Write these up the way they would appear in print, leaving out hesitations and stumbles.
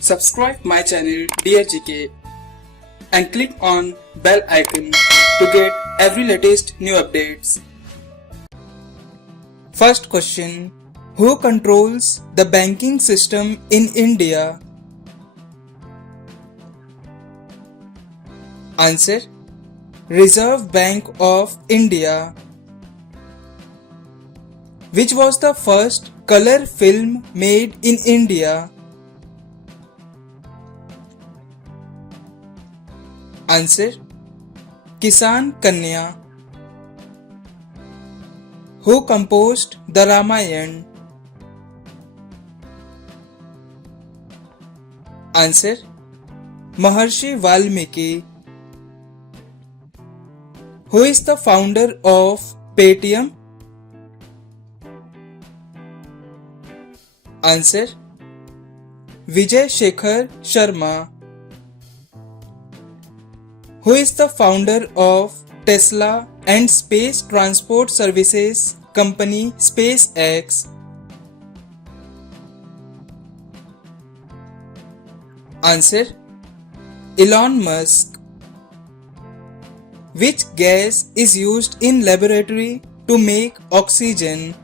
Subscribe my channel Dear GK and click on bell icon to get every latest new updates. First question. Who controls the banking system in India? Answer. Reserve Bank of India. Which was the first color film made in India? Answer. Kisan Kanya. Who composed the Ramayana? Answer. Maharshi Valmiki. Who is the founder of Paytm? Answer. Vijay Shekhar Sharma. Who is the founder of Tesla and space transport services company SpaceX? Answer. Elon Musk. Which gas is used in laboratory to make oxygen?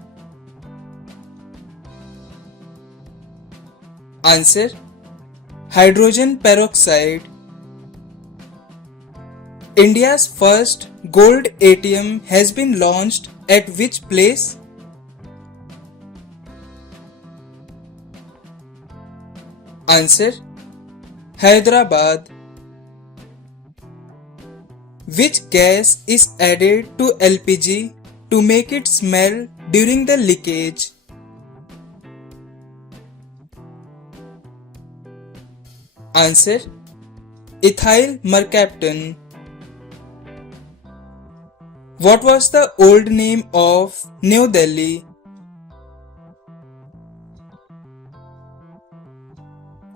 Answer. Hydrogen peroxide. India's first gold ATM has been launched at which place? Answer. Hyderabad. Which gas is added to LPG to make it smell during the leakage? Answer. Ethyl mercaptan. What was the old name of New Delhi?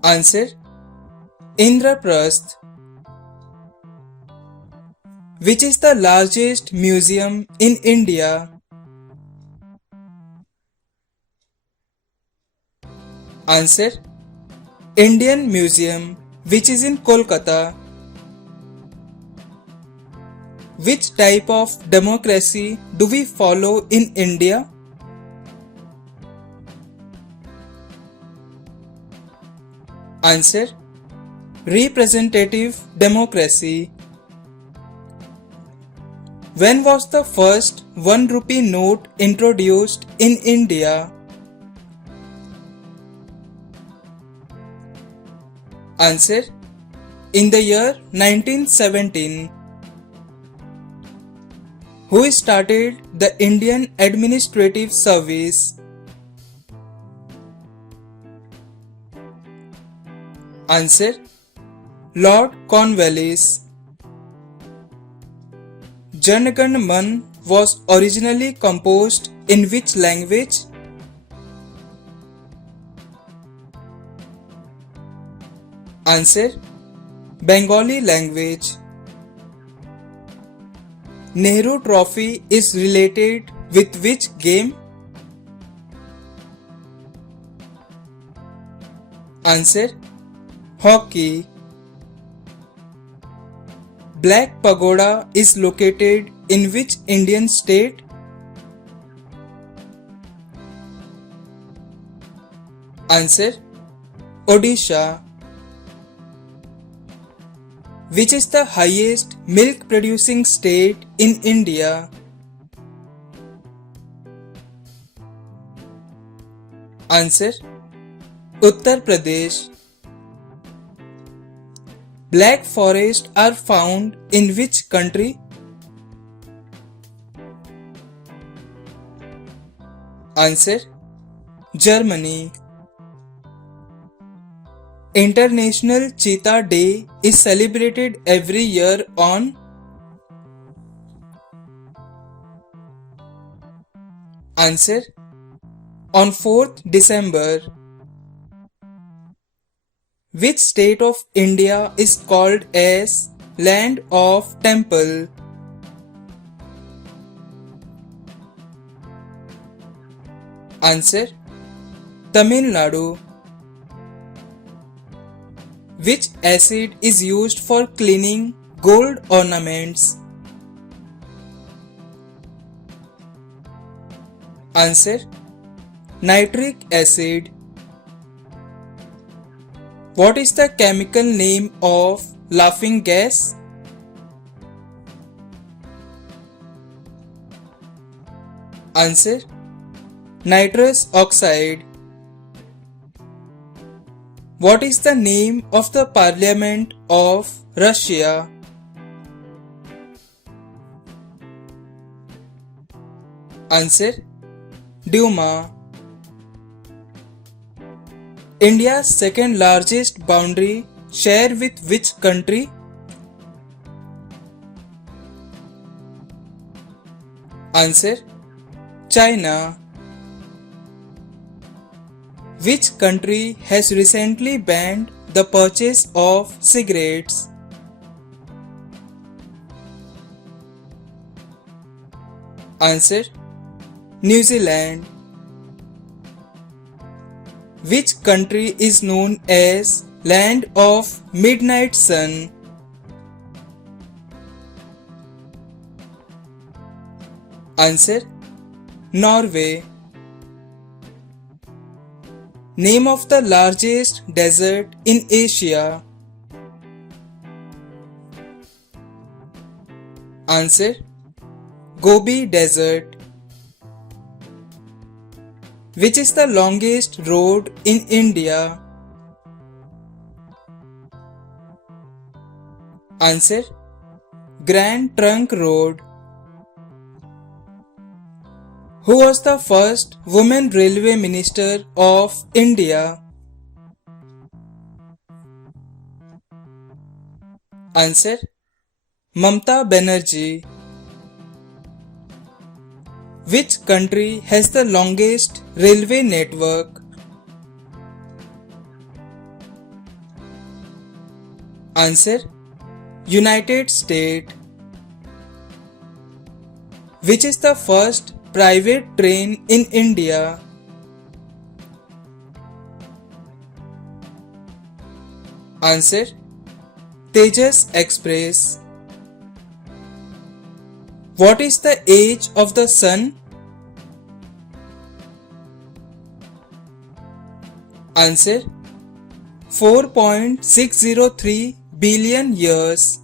Answer. Indraprasth. Which is the largest museum in India? Answer. Indian Museum, which is in Kolkata. Which type of democracy do we follow in India? Answer. Representative democracy. When was the first 1 rupee note introduced in India? Answer. In the year 1917. Who started the Indian Administrative Service? Answer. Lord Cornwallis. Jan Gan Man was originally composed in which language? Answer. Bengali language. Nehru Trophy is related with which game? Answer. Hockey. Black Pagoda is located in which Indian state? Answer. Odisha. Which is the highest milk producing state in India? Answer. Uttar Pradesh. Black forests are found in which country? Answer. Germany. International Cheetah Day is celebrated every year on? Answer. On 4th December. Which state of India is called as Land of Temple? Answer. Tamil Nadu. Which acid is used for cleaning gold ornaments? Answer: nitric acid. What is the chemical name of laughing gas? Answer: nitrous oxide. What is the name of the Parliament of Russia? Answer: Duma. India's second largest boundary share with which country? Answer: China. Which country has recently banned the purchase of cigarettes? Answer: New Zealand. Which country is known as Land of Midnight Sun? Answer: Norway. Name of the largest desert in Asia. Answer: Gobi Desert. Which is the longest road in India? Answer: Grand Trunk Road. Who was the first woman railway minister of India? Answer: Mamata Banerjee. Which country has the longest railway network? Answer: United States. Which is the first private train in India? Answer: Tejas Express. What is the age of the sun? Answer: 4.603 billion years.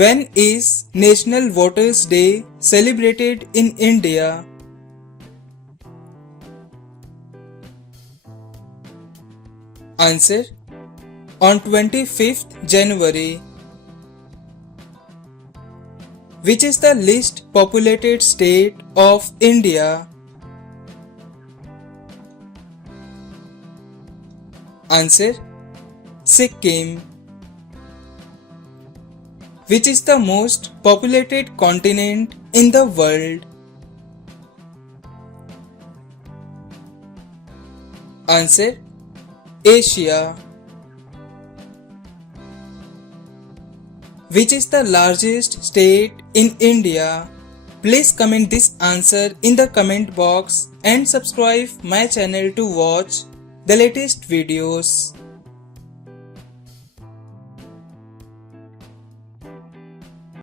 When is National Voters' Day celebrated in India? Answer: on 25th January. Which is the least populated state of India? Answer: Sikkim. Which is the most populated continent in the world? Answer: Asia. Which is the largest state in India? Please comment this answer in the comment box and subscribe my channel to watch the latest videos.